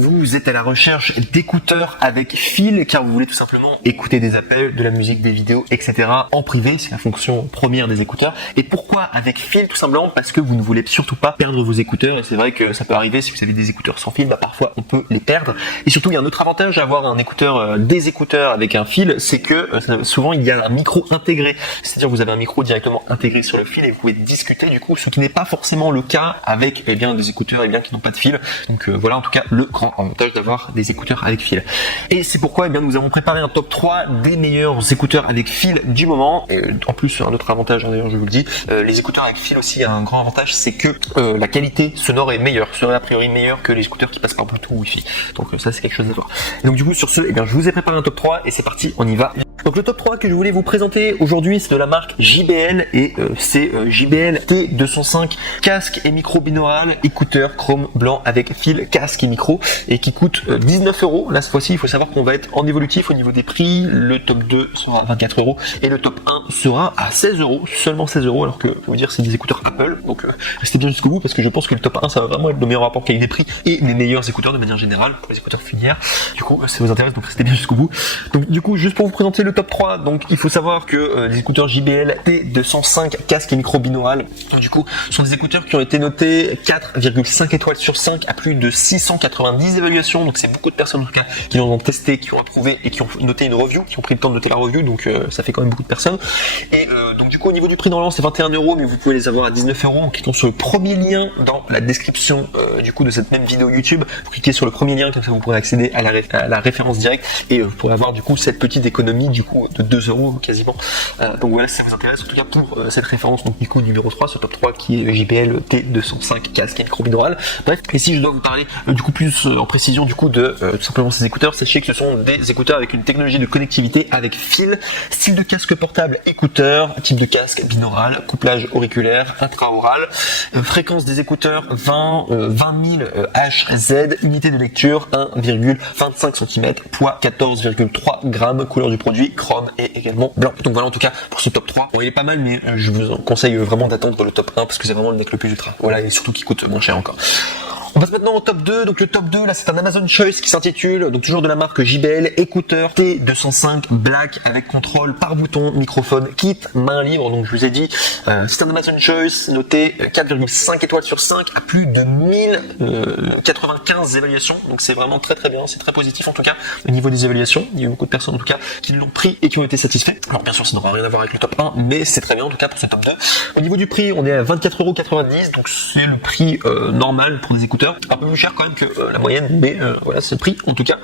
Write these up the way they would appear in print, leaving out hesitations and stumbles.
vous êtes à la recherche d'écouteurs avec fil car vous voulez tout simplement écouter des appels, de la musique, des vidéos, etc. en privé, c'est la fonction première des écouteurs. Et pourquoi avec fil? Tout simplement parce que vous ne voulez surtout pas perdre vos écouteurs, et c'est vrai que ça peut arriver si vous avez des écouteurs sans fil, parfois on peut les perdre. Et surtout il y a un autre avantage à avoir des écouteurs avec un fil, c'est que souvent il y a un micro intégré, c'est-à-dire vous avez un micro directement intégré sur le fil et vous pouvez discuter du coup, ce qui n'est pas forcément le cas avec des écouteurs qui n'ont pas de fil. Donc voilà en tout cas le grand avantage d'avoir des écouteurs avec fil. Et c'est pourquoi nous avons préparé un top 3 des meilleurs écouteurs avec fil du moment. Et en plus un autre avantage d'ailleurs je vous le dis, les écouteurs avec fil aussi a un grand avantage, c'est que la qualité sonore est meilleure, serait a priori meilleure que les écouteurs qui passent par Bluetooth ou Wi-Fi. Donc ça c'est quelque chose à voir. Et donc du coup sur ce, je vous ai préparé un top 3 et c'est parti, on y va. Donc le top 3 que je voulais vous présenter aujourd'hui, c'est de la marque JBL et c'est JBL T205 casque et micro binaural, écouteurs chrome blanc avec fil, casque et micro, et qui coûte 19 €. Là cette fois-ci il faut savoir qu'on va être en évolutif au niveau des prix. Le top 2 sera à 24 € et le top 1 sera à 16 €, seulement 16 €, alors que je vous dire c'est des écouteurs Apple, donc restez bien jusqu'au bout parce que je pense que le top 1 ça va vraiment être le meilleur rapport qualité-prix et les meilleurs écouteurs de manière générale pour les écouteurs filières. Du coup ça vous intéresse, donc restez bien jusqu'au bout. Donc du coup juste pour vous présenter le top 3, donc il faut savoir que les écouteurs JBL T205 casque et micro binaural, du coup sont des écouteurs qui ont été notés 4,5 étoiles sur 5 à plus de 690 évaluations, donc c'est beaucoup de personnes en tout cas qui l'ont testé, qui ont approuvé et qui ont noté une review, qui ont pris le temps de noter la review, donc ça fait quand même beaucoup de personnes. Et donc du coup au niveau du prix normalement c'est 21 €, mais vous pouvez les avoir à 19 € en cliquant sur le premier lien dans la description du coup de cette même vidéo YouTube. Vous cliquez sur le premier lien, comme ça vous pourrez accéder à la référence directe et vous pourrez avoir du coup cette petite économie du coup de 2 € quasiment. Donc voilà, si ça vous intéresse en tout cas pour cette référence, donc du coup numéro 3, ce top 3 qui est JBL T205 casque et micro binaural. Bref, et si je dois vous parler du coup plus en précision du coup de tout simplement ces écouteurs, sachez que ce sont des écouteurs avec une technologie de connectivité avec fil, style de casque portable écouteur, type de casque binaural, couplage auriculaire, intraoral, fréquence des écouteurs 20 000 Hz, unité de lecture 1,25 cm, poids 14,3 grammes, couleur du produit chrome et également blanc. Donc voilà en tout cas pour ce top 3. Bon il est pas mal, mais je vous conseille vraiment d'attendre le top 1 parce que c'est vraiment le mec le plus ultra. Voilà, et surtout qui coûte moins cher encore. On passe maintenant au top 2, donc le top 2 là c'est un Amazon Choice qui s'intitule, donc toujours de la marque JBL, écouteur T205 Black avec contrôle par bouton, microphone, kit, main libre. Donc je vous ai dit, c'est un Amazon Choice noté 4,5 étoiles sur 5 à plus de 1095 évaluations, donc c'est vraiment très très bien, c'est très positif en tout cas au niveau des évaluations. Il y a eu beaucoup de personnes en tout cas qui l'ont pris et qui ont été satisfaits. Alors bien sûr ça n'aura rien à voir avec le top 1, mais c'est très bien en tout cas pour ce top 2. Au niveau du prix on est à 24,90 €, donc c'est le prix normal pour des écouteurs, un peu plus cher quand même que la moyenne, mais voilà c'est le prix en tout cas.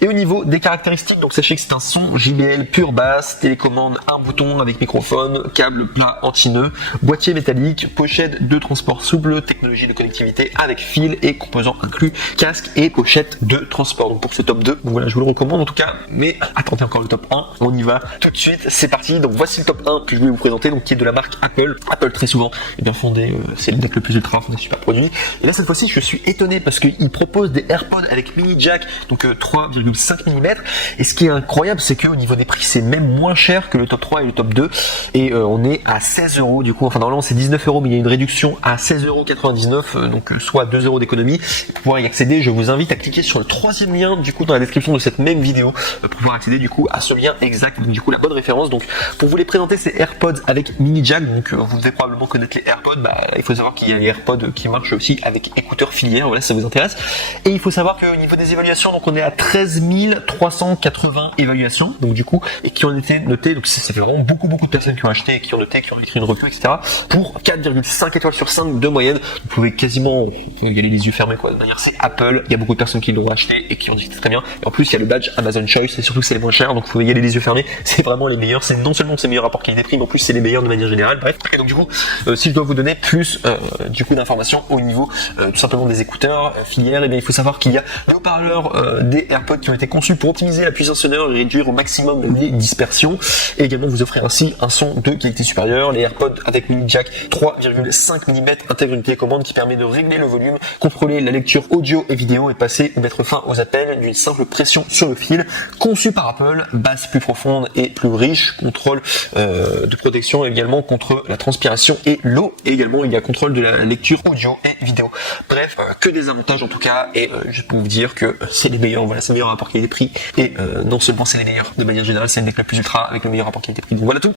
Et au niveau des caractéristiques, donc sachez que c'est un son JBL pure basse, télécommande, un bouton avec microphone, câble plat anti-nœud, boîtier métallique, pochette de transport souple, technologie de connectivité avec fil et composants inclus, casque et pochette de transport. Donc pour ce top 2, donc voilà je vous le recommande en tout cas, mais attendez encore le top 1, on y va tout de suite, c'est parti. Donc voici le top 1 que je voulais vous présenter, donc qui est de la marque Apple. Apple très souvent est bien fondé, c'est le deck le plus ultra, font des super produits. Et là cette fois-ci je suis étonné parce qu'il propose des AirPods avec mini jack, donc 3,5 mm, et ce qui est incroyable c'est qu'au niveau des prix c'est même moins cher que le top 3 et le top 2, et on est à 16 € du coup, enfin normalement c'est 19 €, mais il y a une réduction à 16,99 €, donc soit 2 € d'économie. Pour pouvoir y accéder, je vous invite à cliquer sur le troisième lien du coup dans la description de cette même vidéo pour pouvoir accéder du coup à ce lien exact, donc du coup la bonne référence. Donc pour vous les présenter, c'est AirPods avec mini jack, donc vous devez probablement connaître les AirPods, il faut savoir qu'il y a les AirPods qui marchent aussi avec écouteurs filières, voilà si ça vous intéresse. Et il faut savoir qu'au niveau des évaluations, donc on est à 13 380 évaluations, donc du coup, et qui ont été notées, donc ça fait vraiment beaucoup de personnes qui ont acheté et qui ont noté, qui ont écrit une review, etc. pour 4,5 étoiles sur 5 de moyenne. Vous pouvez quasiment y aller les yeux fermés quoi, de manière c'est Apple, il y a beaucoup de personnes qui l'ont acheté et qui ont dit que c'était très bien, et en plus il y a le badge Amazon Choice, et surtout que c'est les moins chers, donc vous pouvez y aller les yeux fermés, c'est vraiment les meilleurs, c'est non seulement c'est meilleur rapport qualité-prix, mais en plus c'est les meilleurs de manière générale. Bref, et donc du coup, si je dois vous donner plus du coup d'informations au niveau tout simplement des écouteurs filières, et bien il faut savoir qu'il y a les haut-parleurs des AirPods qui ont été conçus pour optimiser la puissance sonore et réduire au maximum les dispersions, et également vous offrir ainsi un son de qualité supérieure. Les AirPods avec mini jack 3,5 mm intègrent une télécommande qui permet de régler le volume, contrôler la lecture audio et vidéo et passer ou mettre fin aux appels d'une simple pression sur le fil. Conçu par Apple, basse plus profonde et plus riche, contrôle de protection également contre la transpiration et l'eau, et également il y a contrôle de la lecture audio et vidéo. Bref, que des avantages en tout cas, et je peux vous dire que c'est les meilleurs, voilà, c'est le meilleur rapport qualité-prix, et non seulement c'est les meilleurs, de manière générale c'est une des clés plus ultra avec le meilleur rapport qualité-prix. Donc voilà tout.